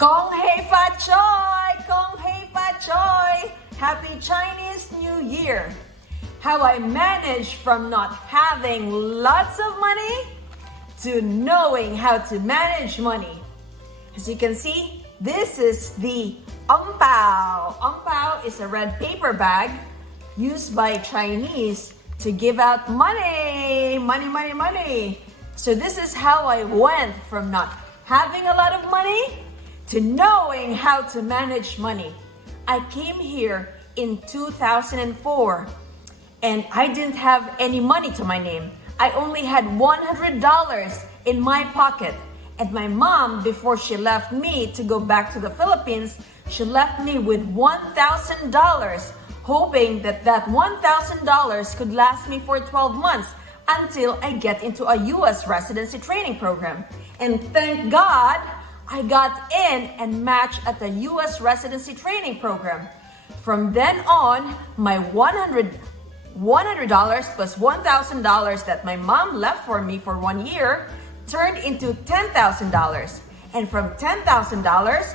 Kong Hei Fat Choi! Kong Hei Fat Choi! Happy Chinese New Year! How I managed from not having lots of money to knowing how to manage money. As you can see, this is the Ang Pao. Ang Pao is a red paper bag used by Chinese to give out money. Money. So this is how I went from not having a lot of money to knowing how to manage money. I came here in 2004 and I didn't have any money to my name. I only had $100 in my pocket. And my mom, before she left me to go back to the Philippines, she left me with $1,000, hoping that that $1,000 could last me for 12 months until I get into a U.S. residency training program. And thank God, I got in and matched at the U.S. residency training program. From then on, my $100 plus $1,000 that my mom left for me for 1 year turned into $10,000. And from $10,000,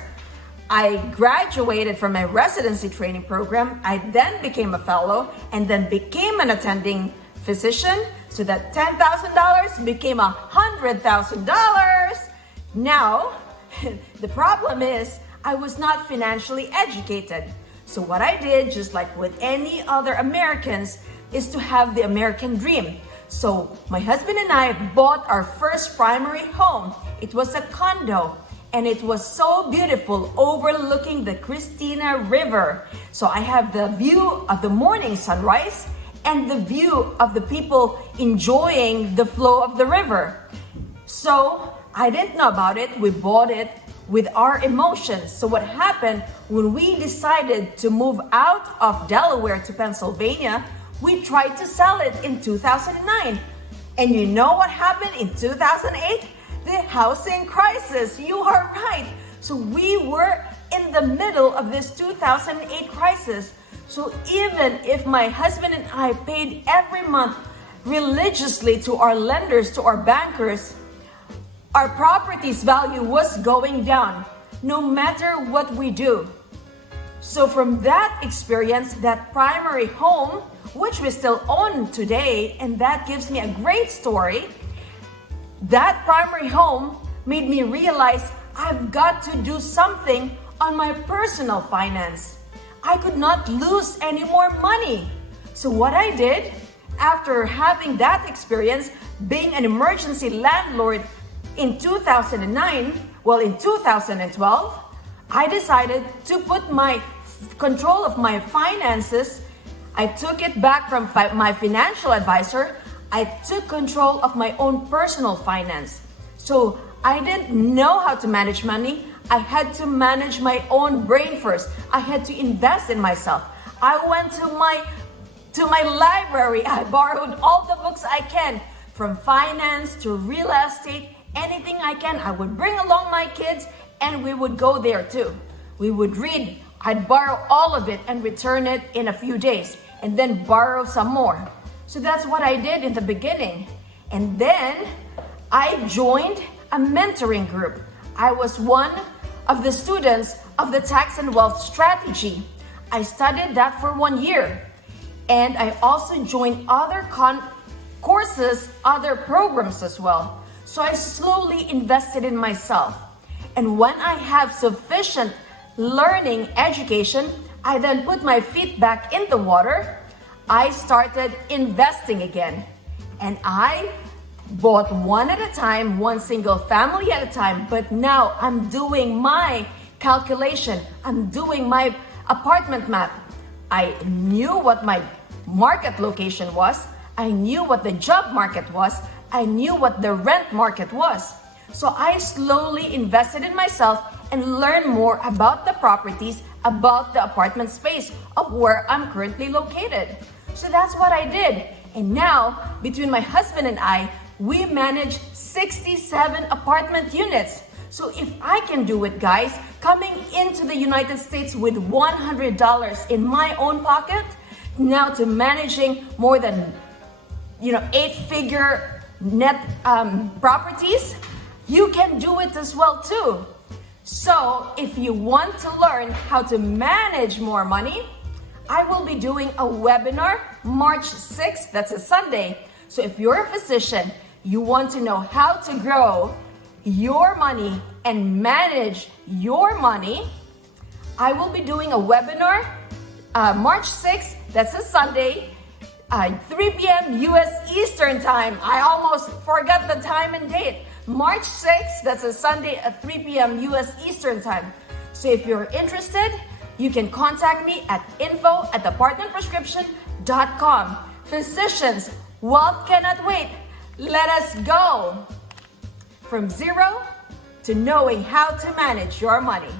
I graduated from my residency training program. I then became a fellow and then became an attending physician. So that $10,000 became $100,000. Now, the problem is I was not financially educated. So what I did, just like with any other Americans, is to have the American dream. So my husband and I bought our first primary home. It was a condo and it was so beautiful, overlooking the Christina River. So I have the view of the morning sunrise and the view of the people enjoying the flow of the river. So I didn't know about it. We bought it with our emotions. So what happened when we decided to move out of Delaware to Pennsylvania, we tried to sell it in 2009. And you know what happened in 2008? The housing crisis. You are right. So we were in the middle of this 2008 crisis. So even if my husband and I paid every month religiously to our lenders, to our bankers, our property's value was going down no matter what we do. So from that experience, that primary home, which we still own today, and that gives me a great story, that primary home made me realize I've got to do something on my personal finance. I could not lose any more money. So what I did, after having that experience, being an emergency landlord in 2009, in 2012, I decided to put my control of my finances. I took it back from my financial advisor. I took control of my own personal finance. So I didn't know how to manage money. I had to manage my own brain first. I had to invest in myself. I went to my library. I borrowed all the books I can, from finance to real estate, anything I can. I would bring along my kids and we would go there too. We would read. I'd borrow all of it and return it in a few days and then borrow some more. So that's what I did in the beginning. And then I joined a mentoring group. I was one of the students of the tax and wealth strategy. I studied that for 1 year. And I also joined other courses, other programs as well. So I slowly invested in myself. And when I have sufficient learning education, I then put my feet back in the water. I started investing again. And I bought one at a time, one single family at a time. But now I'm doing my calculation. I'm doing my apartment map. I knew what my market location was. I knew what the job market was. I knew what the rent market was. So I slowly invested in myself and learned more about the properties, about the apartment space of where I'm currently located. So that's what I did. And now, between my husband and I, we manage 67 apartment units. So if I can do it, guys, coming into the United States with $100 in my own pocket, now to managing more than 8-figure net properties, you can do it as well too. So if you want to learn how to manage more money, I will be doing a webinar March 6th, that's a Sunday. So if you're a physician, you want to know how to grow your money and manage your money, I will be doing a webinar March 6th, that's a Sunday, 3 p.m. US Eastern Time. I almost forgot the time and date. March 6th, that's a Sunday at 3 p.m. US Eastern Time. So if you're interested, you can contact me at info@thepartnerprescription.com. Physicians, wealth cannot wait. Let us go from zero to knowing how to manage your money.